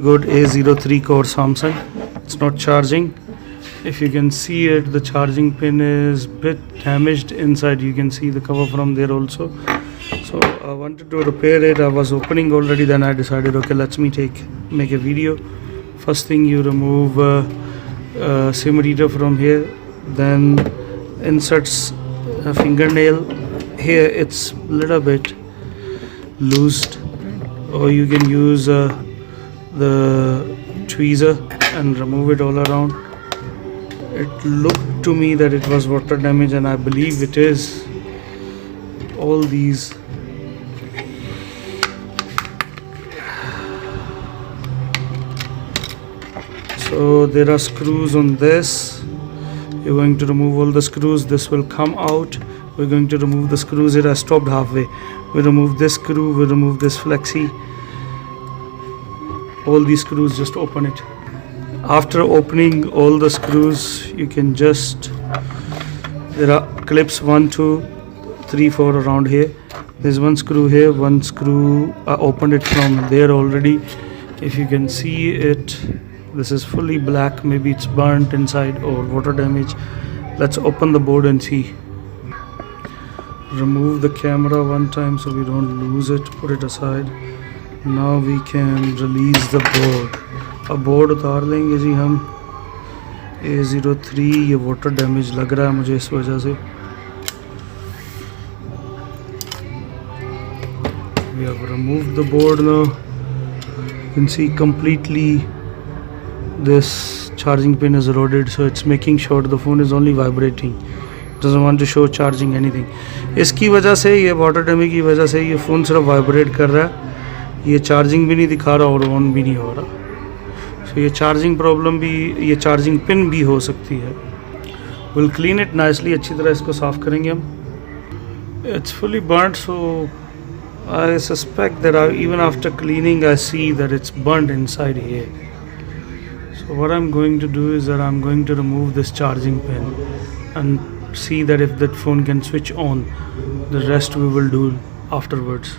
Good A03 core Samsung. It's not charging. If you can see it, the charging pin is bit damaged inside. You can see the cover from there also. So I wanted to repair it. I was opening already, then I decided, okay, let's make a video. First thing, you remove SIM reader from here, then inserts a fingernail. Here it's a little bit loosed, or you can use the tweezer and remove it all around. It looked to me that it was water damage, and I believe it is. All these so there are screws on this. You're going to remove all the screws. This will come out. We're going to remove the screws here. I stopped halfway. We remove this screw, we remove this flexi. All these screws, just open it. After opening all the screws, you can just, there are clips 1 2 3 4 around here. There's one screw here, one screw, I opened it from there already. If you can see it, this is fully black. Maybe it's burnt inside or water damage. Let's open the board and see. Remove the camera one time so we don't lose it. Put it aside. Now we can release the board. अब board उतार लेंगे जी हम. A03 ये water damage लग रहा है मुझे इस वजह से. We have removed the board now. You can see completely this charging pin is eroded, so it's making sure the phone is only vibrating. It doesn't want to show charging anything. इसकी वजह से, ये water damage की वजह से ये phone सिर्फ vibrate कर रहा है. ये चार्जिंग भी नहीं दिखा रहा और ऑन भी नहीं हो रहा. सो ये चार्जिंग प्रॉब्लम भी, ये चार्जिंग पिन भी हो सकती है. Will clean it nicely. अच्छी तरह इसको साफ़ करेंगे हम. It's fully burned, so I suspect that even after cleaning I see that it's burned inside here. So what I'm going to do is that I'm going to remove this charging pin and see that if that phone can switch on. The rest we will do afterwards.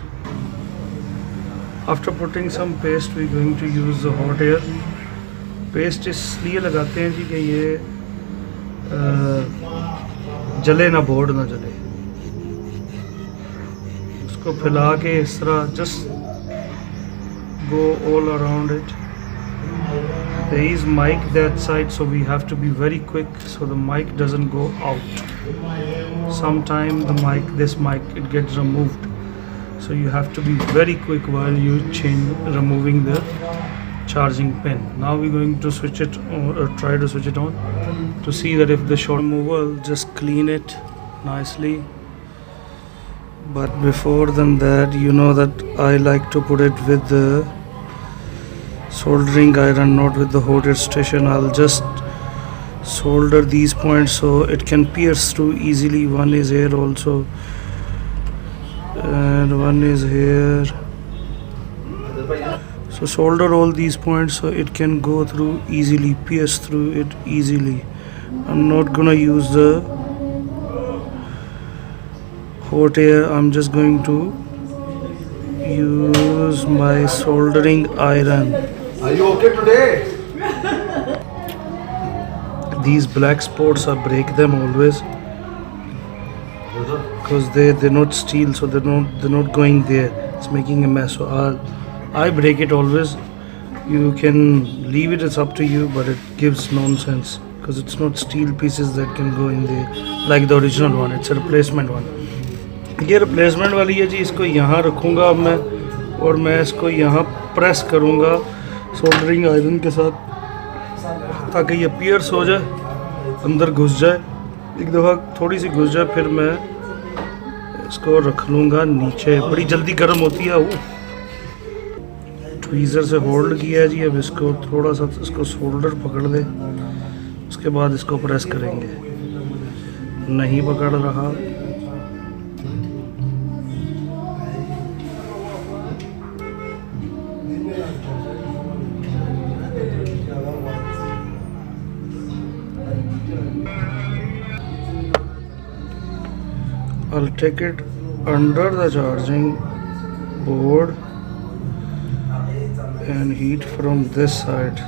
After putting some paste, we're going to use the hot air. Paste इसलिए लगाते हैं जी कि ये जले ना, board ना जले. उसको फैला के इस तरह just go all around it. There is mic that side, so we have to be very quick so the mic doesn't go out. Sometime the mic, this mic, it gets removed, so you have to be very quick while you removing the charging pin. Now we're going to switch it on, or try to switch it on to see that if the short removal, just clean it nicely. But before than that, you know that I like to put it with the soldering iron, not with the hot air station. I'll just solder these points so it can pierce through easily. One is here also, and one is here. So solder all these points so it can go through easily, pierce through it easily. I'm not gonna use the hot air. I'm just going to use my soldering iron. Are you okay today? These black spots, I break them always because they're not steel, so they're not going there. It's making a mess. So I break it always. You can leave it, it's up to you, but it gives nonsense because it's not steel pieces that can go in there like the original one. It's a replacement one. ये replacement वाली है जी. इसको यहाँ रखूँगा अब मैं, और मैं इसको यहाँ प्रेस करूँगा सोल्डरिंग आयरन के साथ ताकि ये पियर्स हो जाए, अंदर घुस जाए. एक दफ़ा थोड़ी सी घुस जाए, फिर मैं इसको रख लूँगा नीचे. बड़ी जल्दी गर्म होती है वो. ट्वीज़र से होल्ड किया है जी. अब इसको थोड़ा सा इसको शोल्डर पकड़ दे, उसके बाद इसको प्रेस करेंगे. नहीं पकड़ रहा. I'll take it under the charging board. and heat from this side,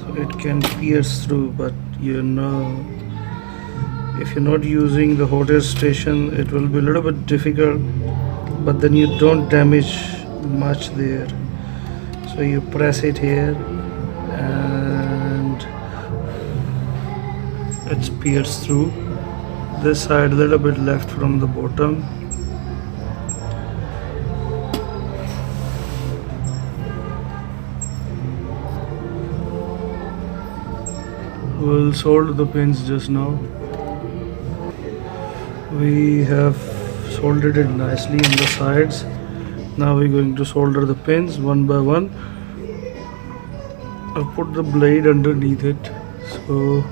so it can pierce through. But you know, if you're not using the hot air station, it will be a little bit difficult, but then you don't damage much there. So you press it here and it's pierced through. This side a little bit left from the bottom. We'll solder the pins just now. We have soldered it nicely on the sides. Now we're going to solder the pins one by one. I'll put the blade underneath it, so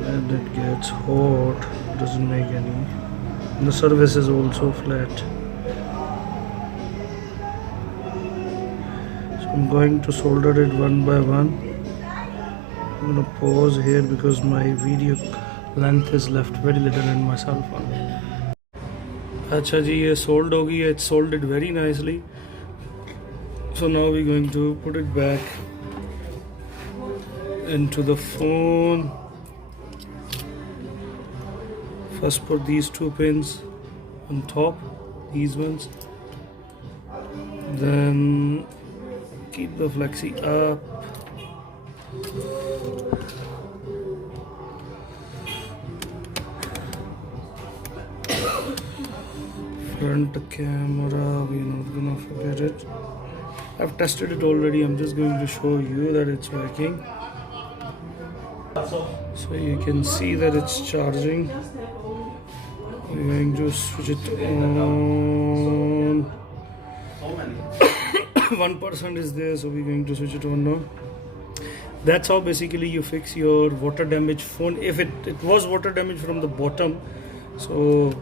when it gets hot, it doesn't make any. And the surface is also flat. So I'm going to solder it one by one. I'm going to pause here because my video length is left very little in my cell phone. अच्छा जी, ये sold हो गई है. It's solded very nicely. So now we're going to put it back into the phone. First put these two pins on top, these ones. Then keep the flexi up. Front camera, we're not gonna forget it. I've tested it already. I'm just going to show you that it's working. So you can see that it's charging. We're going to switch it on. 1% is there, so we're going to switch it on now. That's how basically you fix your water damaged phone. If it was water damage from the bottom, so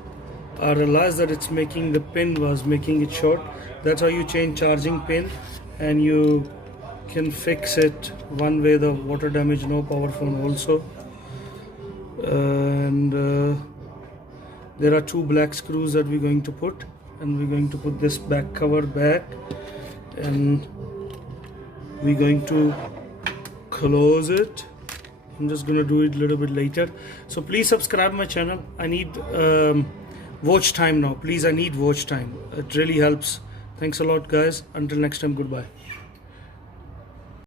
I realized that it's making the pin was making it short. That's how you change charging pin, and you can fix it one way, the water damage no power phone also. And there are two black screws that we're going to put, and we're going to put this back cover back, and we're going to close it. I'm just going to do it a little bit later. So please subscribe my channel. I need watch time now. Please, I need watch time. It really helps. Thanks a lot, guys. Until next time, goodbye.